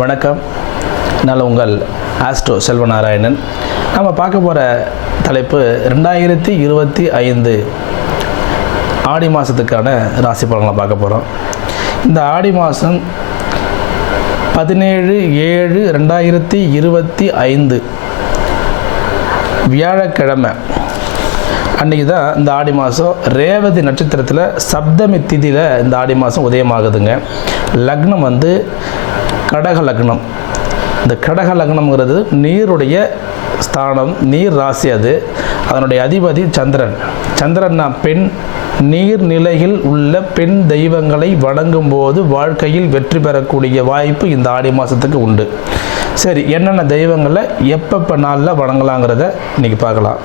வணக்கம். நான் உங்கள் ஆஸ்ட்ரோ செல்வநாராயணன். நம்ம பார்க்க போகிற தலைப்பு ரெண்டாயிரத்தி இருபத்தி ஐந்து ஆடி மாதத்துக்கான ராசி பலன்களை பார்க்க போகிறோம் இந்த ஆடி மாதம் பதினேழு ஏழு ரெண்டாயிரத்தி இருபத்தி ஐந்து வியாழக்கிழமை. அன்றைக்கி தான் இந்த ஆடி மாதம் ரேவதி நட்சத்திரத்தில் சப்தமி திதியில் இந்த ஆடி மாதம் உதயமாகுதுங்க. லக்னம் வந்து கடக லக்னம். இந்த கடக லக்னம்ங்கிறது நீருடைய ஸ்தானம் நீர் ராசி அது. அதனுடைய அதிபதி சந்திரன். சந்திரன்னா பெண் நீர்நிலையில் உள்ள பெண் தெய்வங்களை வணங்கும் போது வாழ்க்கையில் வெற்றி பெறக்கூடிய வாய்ப்பு இந்த ஆடி மாதத்துக்கு உண்டு. சரி என்னென்ன தெய்வங்களை எப்பப்போ நாளில் வணங்கலாங்கிறத இன்றைக்கி பார்க்கலாம்.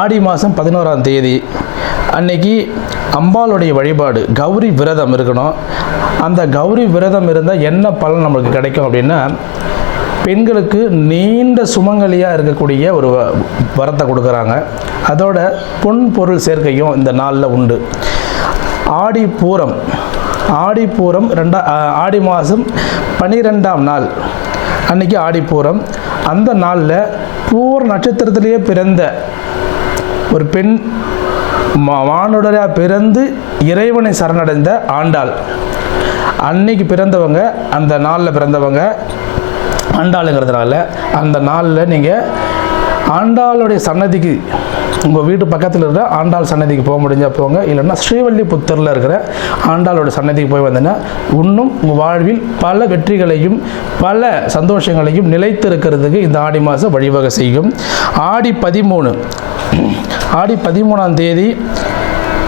ஆடி மாதம் பதினோராம் தேதி. அன்னைக்கு அம்பாளுடைய வழிபாடு கௌரி விரதம் இருக்கணும். அந்த கௌரி விரதம் இருந்தால் என்ன பலன் நம்மளுக்கு கிடைக்கும் அப்படின்னா பெண்களுக்கு நீண்ட சுமங்கலியாக இருக்கக்கூடிய ஒரு வ- வரத்தை கொடுக்குறாங்க. அதோட பொன் பொருள் சேர்க்கையும் இந்த நாளில் உண்டு. ஆடி பூரம் ஆடி பூரம் ரெண்டா ஆடி மாதம் பனிரெண்டாம் நாள். அன்னைக்கு ஆடி பூரம். அந்த நாளில் பூர நட்சத்திரத்திலேயே பிறந்த ஒரு பெண் மா- பிறந்து இறைவனை சரணடைந்த ஆண்டாள். அன்னைக்கு பிறந்தவங்க அந்த நாளில் பிறந்தவங்க ஆண்டாளுங்கிறதுனால அந்த நாளில் நீங்கள் ஆண்டாளுடைய சன்னதிக்கு உங்கள் வீட்டு பக்கத்தில் இருக்கிற ஆண்டாள் சன்னதிக்கு போக முடிஞ்சால் போங்க. இல்லைன்னா ஸ்ரீவல்லிபுத்தூரில் இருக்கிற ஆண்டாளோட சன்னதிக்கு போய் வந்தீங்கன்னா இன்னும் உங்கள் வாழ்வில் பல வெற்றிகளையும் பல சந்தோஷங்களையும் நிலைத்திருக்கிறதுக்கு இந்த ஆடி மாதம் வழிவகை செய்யும். ஆடி பதிமூணு ஆடி பதிமூணாம் தேதி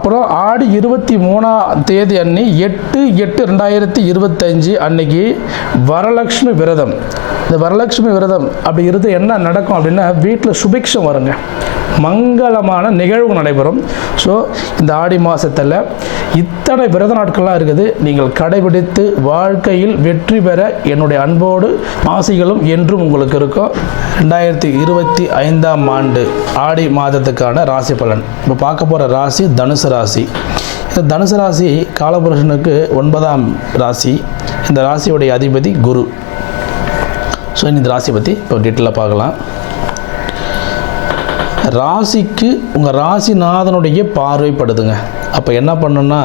அப்புறம் ஆடி இருபத்தி மூணாம் தேதி அன்னி எட்டு எட்டு ரெண்டாயிரத்தி இருபத்தஞ்சு அன்னைக்கு வரலட்சுமி விரதம். இந்த வரலட்சுமி விரதம் அப்படி இருந்து என்ன நடக்கும் அப்படின்னா வீட்டில் சுபிக்ஷம் வருங்க. மங்களமான நிகழ்வு நடைபெறும். ஸோ இந்த ஆடி மாதத்தில் இத்தனை விரத நாட்கள்லாம் இருக்குது. நீங்கள் கடைபிடித்து வாழ்க்கையில் வெற்றி பெற என்னுடைய அன்போடு ஆசைகளும் என்றும் உங்களுக்கு இருக்கும். ரெண்டாயிரத்தி இருபத்தி ஐந்தாம் ஆண்டு ஆடி மாதத்துக்கான ராசி பலன். இப்போ பார்க்க போகிற ராசி தனுசு ராசி. இந்த தனுசு ராசி காலபுருஷனுக்கு ஒன்பதாம் ராசி. இந்த ராசியுடைய அதிபதி குரு. ஸோ இந்த ராசியை பற்றி இப்போ டீட்டெயிலாக பார்க்கலாம். ராசிக்கு உங்கள் ராசிநாதனுடைய பார்வைப்படுதுங்க. அப்போ என்ன பண்ணுன்னா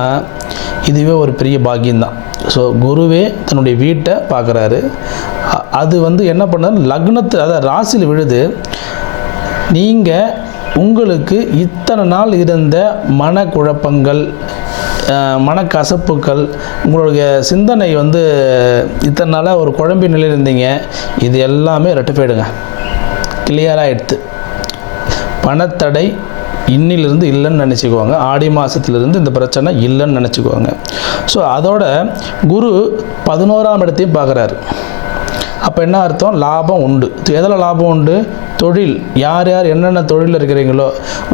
இதுவே ஒரு பெரிய பாக்கியம்தான். ஸோ குருவே தன்னுடைய வீட்டை பார்க்குறாரு. அது வந்து என்ன பண்ணார் லக்னத்து அதாவது ராசியில் விழுது. நீங்கள் உங்களுக்கு இத்தனை நாள் இருந்த மனக்குழப்பங்கள் மனக்கசப்புக்கள் மனக்கசப்புகள் உங்களுடைய சிந்தனை வந்து இத்தனை நாளாக ஒரு குழம்பி நிலையில் இருந்தீங்க. இது எல்லாமே ரெட்டிஃபைடுங்க. கிளியராக எடுத்து. பணத்தடை இன்னிலிருந்து இல்லைன்னு நினச்சிக்குவாங்க ஆடி மாதத்துலேருந்து இந்த பிரச்சனை இல்லைன்னு நினச்சிக்குவாங்க ஸோ அதோட குரு பதினோராம் இடத்தையும் பார்க்குறாரு. அப்போ என்ன அர்த்தம்? லாபம் உண்டு. எதில் லாபம் உண்டு? தொழில். யார் யார் என்னென்ன தொழிலில் இருக்கிறீங்களோ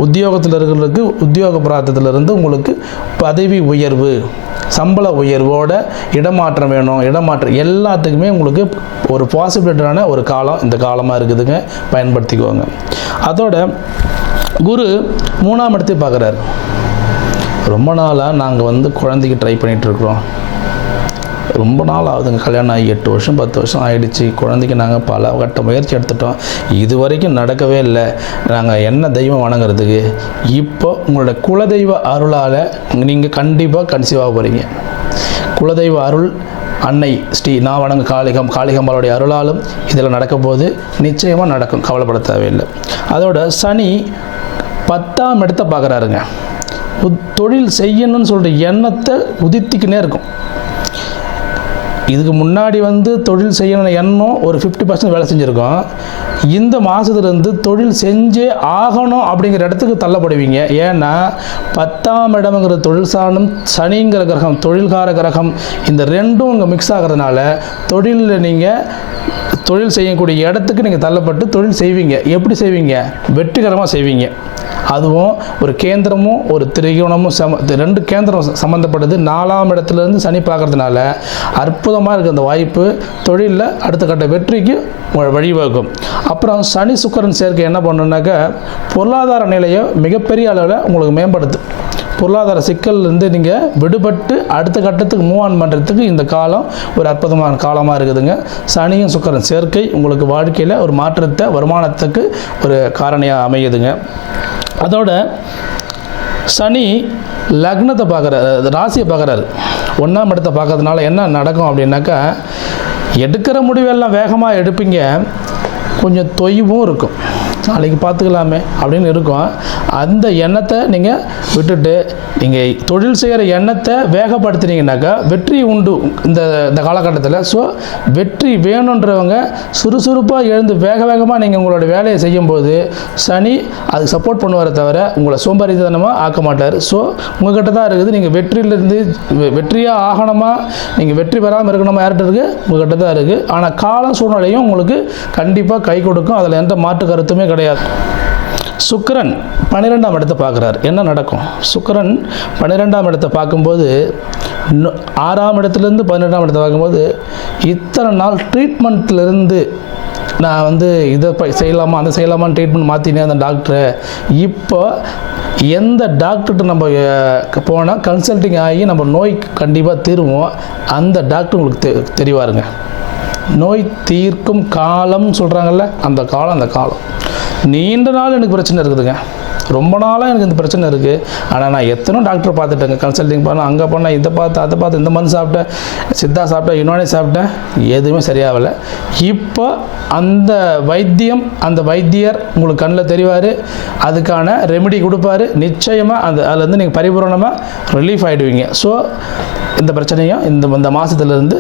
உத்தியோகத்தில் இருக்கிறவங்களுக்கு உத்தியோக பிராத்தத்திலிருந்து உங்களுக்கு பதவி உயர்வு சம்பள உயர்வோட இடமாற்றம் வேணும் இடமாற்றம் எல்லாத்துக்குமே உங்களுக்கு ஒரு பாசிபிலிட்டான ஒரு காலம் இந்த காலமாக இருக்குதுங்க. பயன்படுத்திக்குவாங்க அதோட குரு மூணாம் இடத்தை பார்க்குறாரு. ரொம்ப நாளாக நாங்கள் வந்து குழந்தைக்கு ட்ரை பண்ணிகிட்ருக்குறோம் ரொம்ப நாள் ஆகுதுங்க. கல்யாணம் ஆகி எட்டு வருஷம் பத்து வருஷம் ஆகிடுச்சு குழந்தைக்கு நாங்கள் பல கட்ட முயற்சி எடுத்துட்டோம். இது வரைக்கும் நடக்கவே இல்லை. நாங்கள் என்ன தெய்வம் வணங்குறதுக்கு? இப்போ உங்களோட குலதெய்வ அருளால் நீங்கள் கண்டிப்பாக கன்சீவ் ஆக போகிறீங்க குலதெய்வ அருள் அன்னை ஸ்ரீ நான் வணங்க காளிகம் காளிகம்பாளுடைய அருளாலும் இதில் நடக்க போது நிச்சயமாக நடக்கும். கவலைப்பட தேவையில்லை. அதோட சனி பத்தாம் இடத்த பார்க்குறாருங்க. தொழில் செய்யணும்னு சொல்கிற எண்ணத்தை உதித்திக்கினே இருக்கும். இதுக்கு முன்னாடி வந்து தொழில் செய்யணும் எண்ணம் ஒரு ஃபிஃப்டி பர்சன்ட் வேலை செஞ்சுருக்கோம். இந்த மாதத்துலேருந்து தொழில் செஞ்சே ஆகணும் அப்படிங்கிற இடத்துக்கு தள்ளப்படுவீங்க. ஏன்னா பத்தாம் இடம்ங்கிற தொழில் சாணம் சனிங்கிற கிரகம் தொழில்கார கிரகம் இந்த ரெண்டும் இங்கே மிக்ஸ் ஆகிறதுனால தொழிலில் நீங்கள் தொழில் செய்யக்கூடிய இடத்துக்கு நீங்கள் தள்ளப்பட்டு தொழில் செய்வீங்க. எப்படி செய்வீங்க? வெற்றிகரமாக செய்வீங்க. அதுவும் ஒரு கேந்திரமும் ஒரு திரிகோணமும் சம இது ரெண்டு கேந்திரம் சம்மந்தப்பட்டது நாலாம் இடத்துலேருந்து சனி பார்க்கறதுனால அற்புதமாக இருக்குது அந்த வாய்ப்பு. தொழிலில் அடுத்த கட்ட வெற்றிக்கு வழிவகுக்கும். அப்புறம் சனி சுக்கரன் சேர்க்கை என்ன பண்ணுனாக்கா பொருளாதார நிலையை மிகப்பெரிய அளவில் உங்களுக்கு மேம்படுத்தும் பொருளாதார சிக்கல்லேருந்து நீங்கள் விடுபட்டு அடுத்த கட்டத்துக்கு மூவ் ஆன் பண்ணுறதுக்கு இந்த காலம் ஒரு அற்புதமான காலமாக இருக்குதுங்க. சனியும் சுக்கரன் சேர்க்கை உங்களுக்கு வாழ்க்கையில் ஒரு மாற்றத்தை வருமானத்துக்கு ஒரு காரணியாக அமையுதுங்க. அதோட சனி லக்னத்தை பார்க்குறாரு ராசியை பார்க்குறாரு. ஒன்றாம் இடத்தை பார்க்கறதுனால என்ன நடக்கும் அப்படின்னாக்கா எடுக்கிற முடிவெல்லாம் வேகமாக எடுப்பீங்க. கொஞ்சம் தொய்வும் இருக்கும். நாளைக்கு பார்த்துக்கலாமே அப்படின்னு இருக்கும். அந்த எண்ணத்தை நீங்கள் விட்டுட்டு நீங்கள் தொழில் செய்கிற எண்ணத்தை வேகப்படுத்துனீங்கன்னாக்கா வெற்றி உண்டு இந்த இந்த காலகட்டத்தில். ஸோ வெற்றி வேணுன்றவங்க சுறுசுறுப்பாக எழுந்து வேக வேகமாக நீங்கள் உங்களோட வேலையை செய்யும்போது சனி அதுக்கு சப்போர்ட் பண்ணுவாரே தவிர உங்களை சோம்பேறித்தனமாக ஆக்க மாட்டார். ஸோ உங்ககிட்ட தான் இருக்குது. நீங்கள் வெற்றியிலேருந்து வெற்றியாக ஆகணுமா? நீங்கள் வெற்றி பெறாமல் இருக்கணுமா? யார்கிட்ட இருக்குது உங்ககிட்ட தான் இருக்குது ஆனால் கால சூழ்நிலையும் உங்களுக்கு கண்டிப்பாக கை கொடுக்கும். அதில் எந்த மாற்று கருத்துமே கிடையாது. சுக்கரன் பன்னிரெண்டாம் இடத்தை பார்க்குறாரு. என்ன நடக்கும்? சுக்கரன் பன்னிரெண்டாம் இடத்தை பார்க்கும்போது ஆறாம் இடத்துலேருந்து பன்னிரெண்டாம் இடத்தை பார்க்கும்போது இத்தனை நாள் ட்ரீட்மெண்ட்லேருந்து நான் வந்து இதை ப- செய்யலாமா அதை செய்யலாமான்னு ட்ரீட்மெண்ட் மாற்றினேன் அந்த டாக்டரை இப்போ எந்த டாக்டர்கிட்ட நம்ம போனால் கன்சல்டிங் ஆகி நம்ம நோய்க்கு கண்டிப்பாக தீருவோம். அந்த டாக்டர் உங்களுக்கு தெ தெரிவாருங்க. நோய் தீர்க்கும் காலம்னு சொல்கிறாங்கல்ல அந்த காலம் அந்த காலம். நீண்ட நாள் எனக்கு பிரச்சனை இருக்குதுங்க. ரொம்ப நாளாக எனக்கு இந்த பிரச்சனை இருக்குது ஆனால் நான் எத்தனை டாக்டர் பார்த்துட்டேங்க கன்சல்டிங் பண்ண அங்கே பண்ணேன் இதை பார்த்து அதை பார்த்து இந்த மருந்து சாப்பிட்டேன். சித்தா சாப்பிட்டேன் யுனானி சாப்பிட்டேன். எதுவுமே சரியாகலை. இப்போ அந்த வைத்தியம் அந்த வைத்தியர் உங்களுக்கு கண்ணில் தெரிவார். அதுக்கான ரெமெடி கொடுப்பாரு. நிச்சயமாக அந்த அதுலேருந்து நீங்கள் பரிபூரணமாக ரிலீஃப் ஆகிடுவீங்க ஸோ இந்த பிரச்சனையும் இந்த இந்த மாதத்துலேருந்து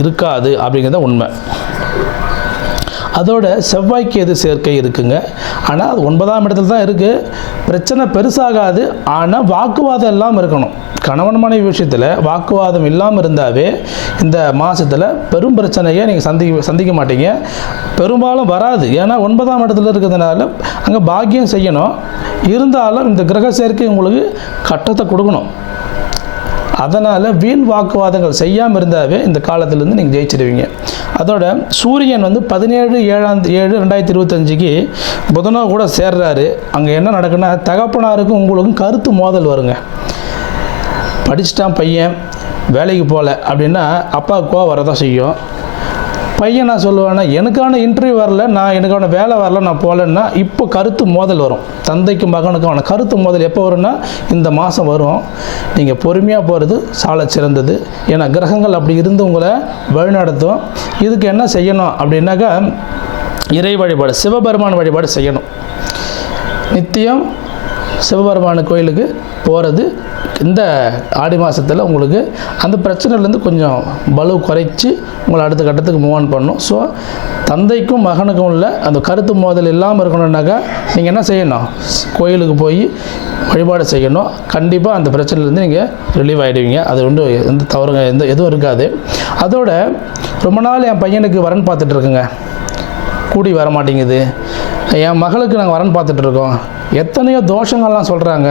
இருக்காது அப்படிங்கிறத உண்மை. அதோட செவ்வாய்க்கு எது சேர்க்கை இருக்குங்க? ஆனால் அது ஒன்பதாம் இடத்துல தான் இருக்குது பிரச்சனை பெருசாகாது. ஆனால் வாக்குவாதம் இல்லாமல் இருக்கணும். கணவன் மனைவி விஷயத்தில் வாக்குவாதம் இல்லாமல் இருந்தாவே இந்த மாதத்தில் பெரும் பிரச்சனையை நீங்கள் சந்திக்க சந்திக்க மாட்டீங்க. பெரும்பாலும் வராது. ஏன்னா ஒன்பதாம் இடத்துல இருக்கிறதுனால அங்கே பாக்கியம் செய்யணும். இருந்தாலும் இந்த கிரக சேர்க்கை உங்களுக்கு கட்டத்தை கொடுக்கணும். அதனால் வீண் வாக்குவாதங்கள் செய்யாமல் இருந்தாவே இந்த காலத்திலேருந்து நீங்கள் ஜெயிச்சிடுவீங்க அதோட சூரியன் வந்து பதினேழு ஏழாம் ஏழு ரெண்டாயிரத்தி இருபத்தஞ்சிக்கு புதனோ கூட சேர்றாரு. அங்கே என்ன நடக்குன்னா தகப்பனாருக்கும் உங்களுக்கும் கருத்து மோதல் வருங்க. படிச்சிட்டான் பையன் வேலைக்கு போகல அப்படின்னா அப்பாவுக்கு கோவம் வரதான் செய்யும். பையன் நான் சொல்லுவேன்னா எனக்கான இன்டர்வியூ வரல நான் எனக்கான வேலை வரல நான் போகலன்னா இப்போ கருத்து மோதல் வரும். தந்தைக்கும் மகனுக்கான கருத்து மோதல் எப்போ வரும்னா இந்த மாதம் வரும். நீங்கள் பொறுமையாக போகிறது சால சிறந்தது. ஏன்னா கிரகங்கள் அப்படி இருந்து உங்களை வழிநடத்தும். இதுக்கு என்ன செய்யணும் அப்படின்னாக்கா இறை வழிபாடு சிவபெருமான் வழிபாடு செய்யணும். நித்தியம் சிவபெருமான கோயிலுக்கு போகிறது இந்த ஆடி மாதத்தில் உங்களுக்கு அந்த பிரச்சனையிலேருந்து கொஞ்சம் பலு குறைச்சி உங்களை அடுத்த கட்டத்துக்கு மூவ் ஆன் பண்ணும். ஸோ தந்தைக்கும் மகனுக்கும் உள்ள அந்த கருத்து மோதல் இல்லாமல் இருக்கணும்னாக்கா நீங்கள் என்ன செய்யணும்? கோயிலுக்கு போய் வழிபாடு செய்யணும். கண்டிப்பாக அந்த பிரச்சனையிலேருந்து நீங்கள் ரிலீவ் ஆகிடுவீங்க அது ஒன்று எந்த தவறுங்க எந்த எதுவும் இருக்காது. அதோட ரொம்ப நாள் என் பையனுக்கு வரன் பார்த்துட்ருக்குங்க கூடி வர மாட்டேங்குது என் மகளுக்கு நாங்கள் வரன் பார்த்துட்ருக்கோம் எத்தனையோ தோஷங்கள்லாம் சொல்கிறாங்க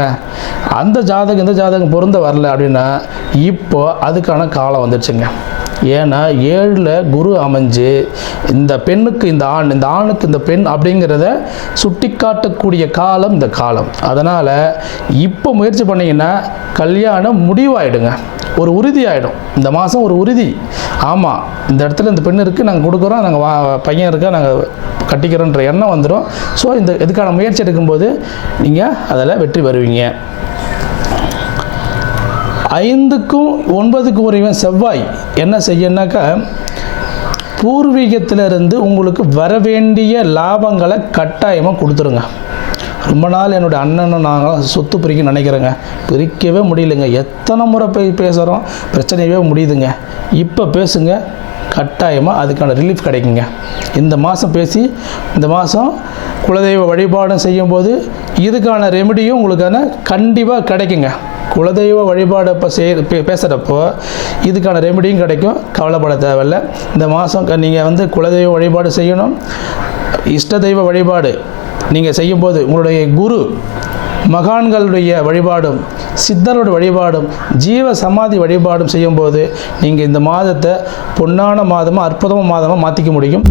அந்த ஜாதகம் இந்த ஜாதகம் பொருந்த வரல அப்படின்னா இப்போ அதுக்கான காலம் வந்துடுச்சுங்க ஏன்னா ஏழில் குரு அமைஞ்சு இந்த பெண்ணுக்கு இந்த ஆண் இந்த ஆணுக்கு இந்த பெண் அப்படிங்கிறத சுட்டி காட்டக்கூடிய காலம் இந்த காலம். அதனால் இப்போ முயற்சி பண்ணிங்கன்னா கல்யாணம் முடிவாயிடுங்க. ஒரு உறுதி ஆகிடும் இந்த மாதம் ஒரு உறுதி. ஆமாம் இந்த இடத்துல இந்த பெண் இருக்குது நாங்கள் கொடுக்குறோம் நாங்கள் வா பையன் இருக்கா நாங்கள் கட்டிக்கிறோன்ற எண்ணம் வந்துடும் ஸோ இந்த இதுக்கான முயற்சி எடுக்கும்போது நீங்கள் அதில் வெற்றி பெறுவீங்க. ஐந்துக்கும் ஒன்பதுக்கும் உரியவன் செவ்வாய். என்ன செய்யனாக்கா பூர்வீகத்திலிருந்து உங்களுக்கு வர வேண்டிய லாபங்களை கட்டாயமாக கொடுத்துருங்க. ரொம்ப நாள் என்னுடைய அண்ணனை நாங்கள் சொத்து பிரிக்க நினைக்கிறேங்க. பிரிக்கவே முடியலைங்க. எத்தனை முறை போய் பேசுகிறோம் பிரச்சனையவே முடியுதுங்க. இப்போ பேசுங்க. கட்டாயமாக அதுக்கான ரிலீஃப் கிடைக்குங்க. இந்த மாதம் பேசி இந்த மாதம் குலதெய்வ வழிபாடும் செய்யும்போது இதுக்கான ரெமெடியும் உங்களுக்கான கண்டிப்பாக கிடைக்குங்க. குலதெய்வ வழிபாடு இப்போ செய் பே- பேசுகிறப்போ இதுக்கான ரெமெடியும் கிடைக்கும். கவலைப்பட தேவையில்ல. இந்த மாதம் நீங்கள் வந்து குலதெய்வ வழிபாடு செய்யணும். இஷ்ட தெய்வ வழிபாடு. நீங்கள் செய்யும்போது உங்களுடைய குரு மகான்களுடைய வழிபாடும் சித்தரோட வழிபாடும் ஜீவ சமாதி வழிபாடும் செய்யும்போது நீங்கள் இந்த மாதத்தை பொன்னான மாதமாக அற்புதமான மாதமாக மாற்றிக்க முடியும்.